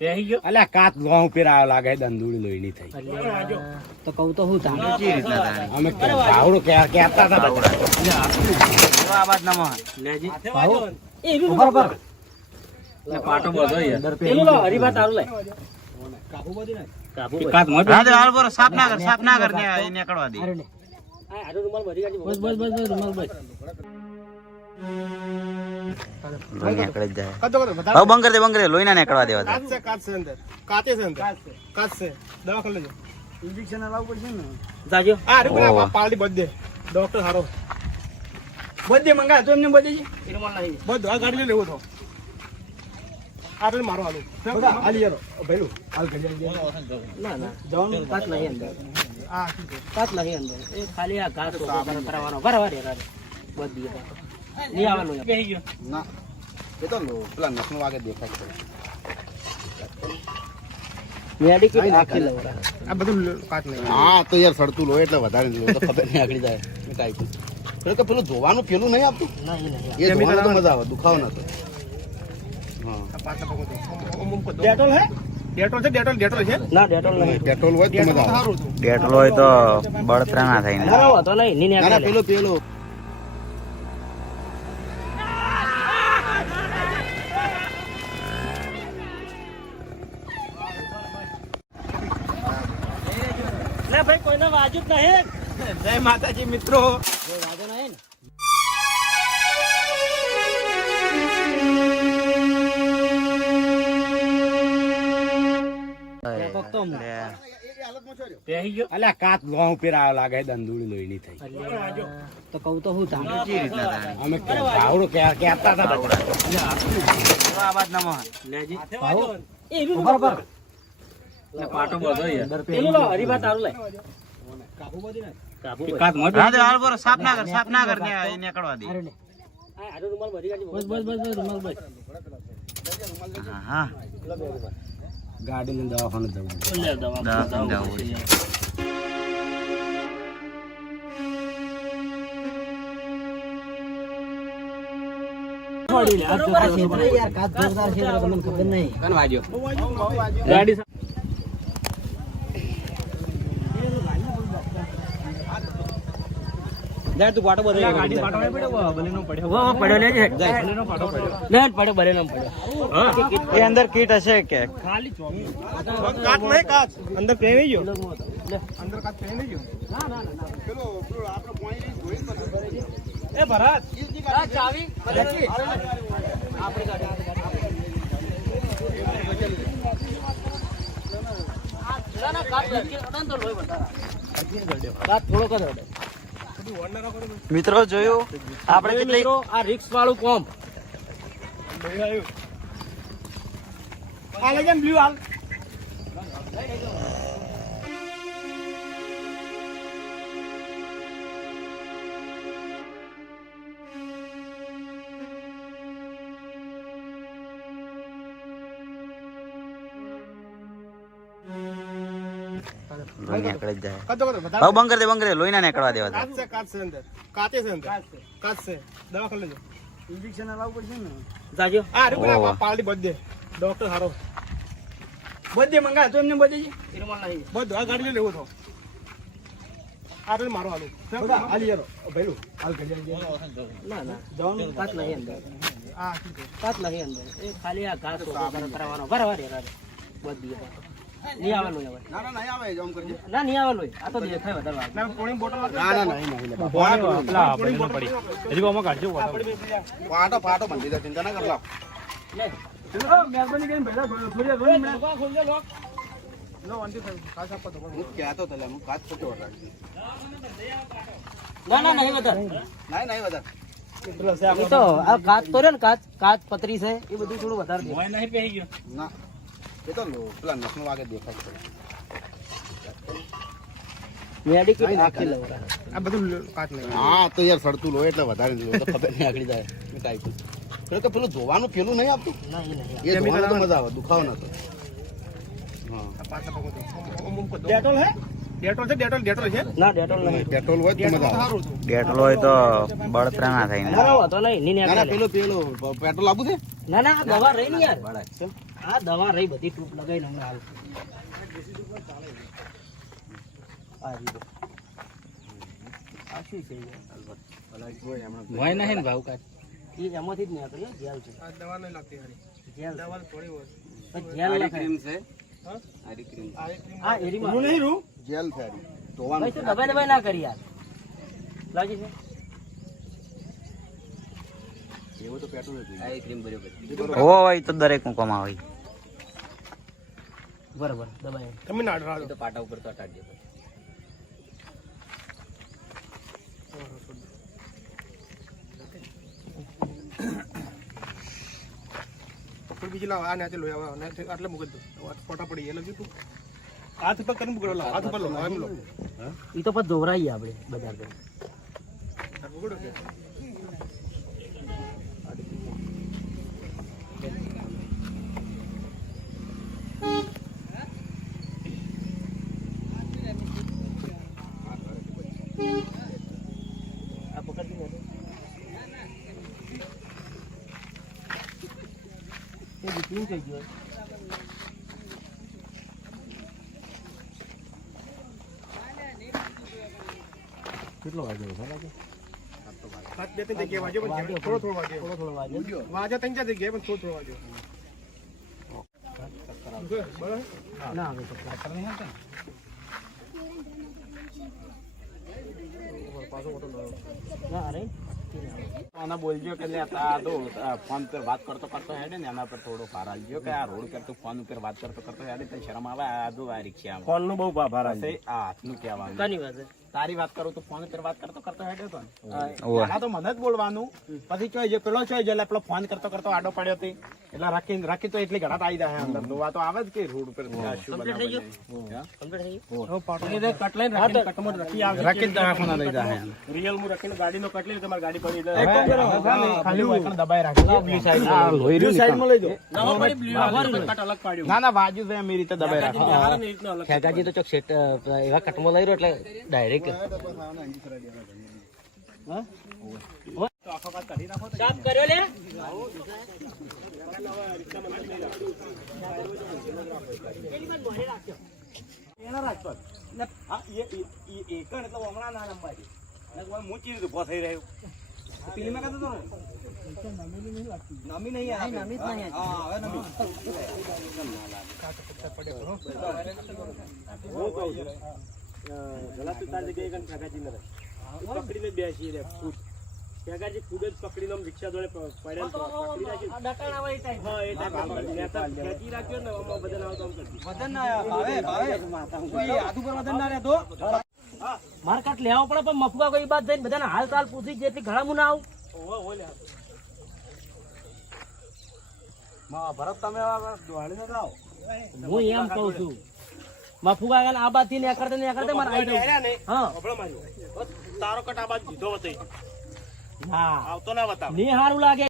પહેરી ગયો? અલ્યા કાચ લોહ ઉપર લાગે દંદુડી લોહીની થઈ. તો કહું તો હું અમે ભાવડું કે હતા. લેજી એ બી. ને પાટો બધો યાર પેલું લો, હરીબા તારું લે. કાબુ કાચ મોટું. અરે લે. આ રૂમાલ ભરી કાઢજો. બસ બસ બસ બસ રૂમાલ બસ. બંધ દે દે લોહી ના નીકળવા દેવા. કાચ છે કાચ છે અંદર. કાચે. છે અંદર કાચ છે દવા કરી લેજો જાજો. આ અરે ઓહ. બધે ડોક્ટર હારો. બધે મંગાય તો એમને બધે બધું આ ગાડી તો. આ પેલું મારો હાલો. હાલી યારો હાલ ઘડી ના ના. જવાનું કાચ નહીં અંદર. આ કાચ નહીં અંદર. એ ખાલી આ ઘાસ બરાબર બધી. નહીં આવેલું યાર. ગયો ના એ તો પેલા નખનું વાગે દેખાય છે. નાખી લઉં આ બધું કાચ નહીં હા તો યાર સડતું લો એટલે વધારે તો ખબર નહીં આગળ જાય ટાઈપ પેલું કે પેલું જોવાનું પેલું નહીં આપતું નહીં નહીં એ જોવાનું તો મજા આવે દુખાવો ના તો. ઓમ ઓમ કરતો. ડેટોલ હે ડેટોલ છે ડેટોલ ડેટોલ છે ના ડેટોલ નહીં પેટ્રોલ હોય તો ડેટોલ મજા આવે સારું હોય તો બળતરા ના થાય ને ના નહીં નહીં ના ના નાખે પેલો પેલો ભાઈ કોઈને વાજુ જ નહીં. જય માતાજી મિત્રો. વાજો નહીં ને. કોક તો લે. પહેરી ગયો? અલ્યા કાચ લોહ ઉપર લાગે દંદુડી લોહીની થઈ. તો કહું તો હું રીતના અમે ભાવડું કે કહેતા હતા. લેજી એ બી પાટો બધો યાર પેલું લો, હરીબા તારું લે. કાબુ કાચ મોટું. હા, હાલ બરો, સાફ ના કર સાફ ના કર ને એ નીકળવા દે. આ હારો રૂમાલ ભરી કાઢજો. બસ બસ બસ બસ રૂમાલ બસ હા, હા ગાડી લઈને દવાખાને જવું લે દવાખાને જવું છે. આ ક્ષેત્ર યાર કાચ જોરદાર ક્ષેત્ર તમને ખબર નહીં કાન વાગ્યો ગાડી જા તું પાટો ભરી ગાડી પાટો નહીં પડ્યો? બલેનો પડ્યો. હો હો, પડ્યો લેજે બલેનો પાટો પડ્યો. લે પડ્યો. ભરેલો પડ્યો. એ અંદર કીટ હશે કે? ખાલી ચોમી. કાચ નહીં કાચ. અંદર પહેરી ગયો? લે. અંદર કાચ પહેરી ગયો? ના ના ના પેલો પેલો આપણો પોઈન્ટ જોઈ એ ભરત. આ ચાવી ભલે આપણી ગાડી ના ના. કાચ લટકી હતો ને તો લોહી વધારે. કાચ થોડો કર હતો મિત્રો જોયું? આપણે કેટલી આ રિક્સ વાળું કોમ. આ લઈ બ્લુ હાલ. લોહી નીકળી જાય. કદો કદો બધા હવે બંધ કરી દે બંધ કરી દે લોહી ના નીકળવા દેવા કાચ છે કાચ છે અંદર. કાચે. છે અંદર કાચ છે દવા કરી લેજો જાજો. આ અરે પેલા ઓહ. પાર્ટી ડોક્ટર હારો. બધે મંગાય તો એમને બધે જી? એ નહીં. બધું આ ગાડી લઈ તો આ મારો હાલું. હાલી યારો ભૈલું હાલ ઘડી ના ના. જવાનું કાચ નહીં અંદર. આ કાચ નહીં અંદર. એ ખાલી આ ઘાસ ઊભો બરાબર બધી. નહીં આવે લોહી હવે ના ના નહીં આવે આમ કરજે ના નહીં આવે લોહી આ તો દેખાય વધારે વાર. ના પોણી બોટલ ના ના નહીં નહીં લે. પેલા બલેનો પડી હજી કોમાં કાઢજો પાટો પાટો બાંધી દે ચિંતા ના કર લાવ લે મહેરબાની કરીને ભૈલા થોડી થોડી મિનિટ ખોલ દે લોક લો વાંધી થયું કાચ આપો તો હું કહેતો તો લે, હું કાચ ખોટો રાખી ના ના નહીં વધારે નહીં નહીં વધારે એ તો આ કાચ તો રે ને કાચ કાચ પતરી છે એ બધું થોડું વધારે દે મોય નહીં પહેરી ગયો ના એ તો લો- પેલા નખનું વાગે દેખાય છે આ બધું કાચ હા તો યાર સડતું લો એટલે વધારે નહીં ખબર નહીં આગળ જાય. એ ટાઈપ કે પેલું જોવાનું પેલું નહીં આપતું નહીં નહીં એ જોવાનું તો મજા આવે દુખાવો ના થાય. હા. આ પાછા પગો તો. ઓમ ઓમ કરતો. ડેટોલ હે? ડેટોલ છે ડેટોલ ડેટોલ છે? ના ડેટોલ નહીં. પેટ્રોલ હોય તો મજા આવે. સારું હોય તો બળતરા ના થાય ના. ના પેલું પેલું પેટ્રોલ આપું છે? ના ના દવા રહી ને યાર આ દવા રહી બધી ટૂપ લગાવીને હમણાં હાલ. આ. આ શું છે મોય નહીં ને ભાવ કાઢ એ એમાંથી જ નીકળ્યો જેલ છે. આ દવા નહીં લાગતી હારી. જેલ. દવા થોડી હોય. પણ જેલ લખાય. આ એક ક્રીમ આ એરીમાં રૂ નહીં રૂ? જેલ થાય ભાઈ તું દબાઈ દબાઈ ના કરી યાર. લાવજી છે? એવું તો પેટું નથી હોવો હોય તો દરેકનું આવે. બરાબર દબાઈ તમે ના અડરાડો તો પાટા ઉપર તો અટાડજો પકડ બીજી લાવ આ નાચે લોહી આવે અને આટલે મૂકી દો. ફોટા પડી એ લગી તું હાથ પર કરીને પકડો લાવ. હાથ પર લો એમ લો એ તો પછી ધોવરાઈએ આપણે બજાર પર પકડો કે? આ પકડી લે એ દીકરી કઈ ગયો કેટલો વાગ્યો છે? હાથ બે ત્રણ જગ્યાએ વાગ્યો પણ થોડો થોડો વાગ્યો. થોડો થોડો વાગ્યો. વાજા ત્રણ ચાર જગ્યાએ પણ થોડો થોડો વાગ્યો. બરાબર. ના આવે તો નહીં અરે આના બોલજો કે આ તો ફોન પર વાત કરતો કરતો હેડે ને એના પર થોડો ભાર આલજો કે આ રોડ કરતો ફોન ઉપર વાત કરતો કરતો હેડે શરમ આવે? આ દો આ રિક્ષા ફોનનું બહુ ભાર આ હાથનું કહેવાનું. વાત છે? તારી વાત કરું તો ફોન પર વાત કરતો કરતો હેડે તો પેલા તો મને જ બોલવાનું. પછી ચોય જે પેલો ચોય જે પેલો ફોન કરતો કરતો આડો પડ્યો હતી એટલે રાખી રાખી તો એટલી ઘણા આવી જાય અંદર. તો આ તો આવે જ કે રોડ ઉપર શું કમ્પ્લીટ થઈ બનાવવાનું. ગયો? હા? કમ્પ્લીટ થઈ ગયું? એટલે તે કટલાઈન રાખીને કટમાં રાખી આવે રાખી જ રાખવાના લઈ જાય રિયલ હું રાખીને ગાડીનો કટલી તમારી ગાડી પડી ખાલી દબાઈ રાખજો. આ લોહી રહ્યું સાઈડમાં લઈ જાઓ. કટ અલગ પાડ્યો ના ના વાજુ છે મેરી રીતે દબાઈ રાખો ને ખેગાજી તો ચોક સેટ એવા કટમો લઈ રહ્યો એટલે ડાયરેક્ટ સાફ કર્યો લે હા, એ- એ- એ- એકણ એટલે હમણાં ના લંબાઈ. મૂંચી રીતે ઊભો થઈ રહ્યો. પેલીમાં કહેતો હતો નમી નહીં આવે. નમી નહીં. હા, હવે નમી. હું કહું છું ગલાતું તાર જગ્યાએ કણ કાકાજી ને પકડીને બેસી રે ખુદ. કાકાજી ખુદ જ પકડીને આમ રિક્ષા જોડે પ- પકડી રાખી. ડકાણા વાળી ટાઈપ. હા એ ટાઈપ. આમ કરી. નેતા ખેંચી રાખ્યો ને આમાં બધાને આવતો આમ કરી માર કાટ લેવો પડે પણ મફુકા કોઈ બાદ જઈને બધાને હાલ ચાલ પૂછી જેટલી ઘણા મુના આવું. ભરત તમે હવે દોડીને જાઓ. હું એમ કઉ છું મફુકા આગળ આ બાદ ને કરતે ને કરતે મારા. ને હા. ઓબળો માર્યો. તારો કટ આ બાજુ જીધો હતો હા આવતો ના બતાવ. ની હારું લાગે.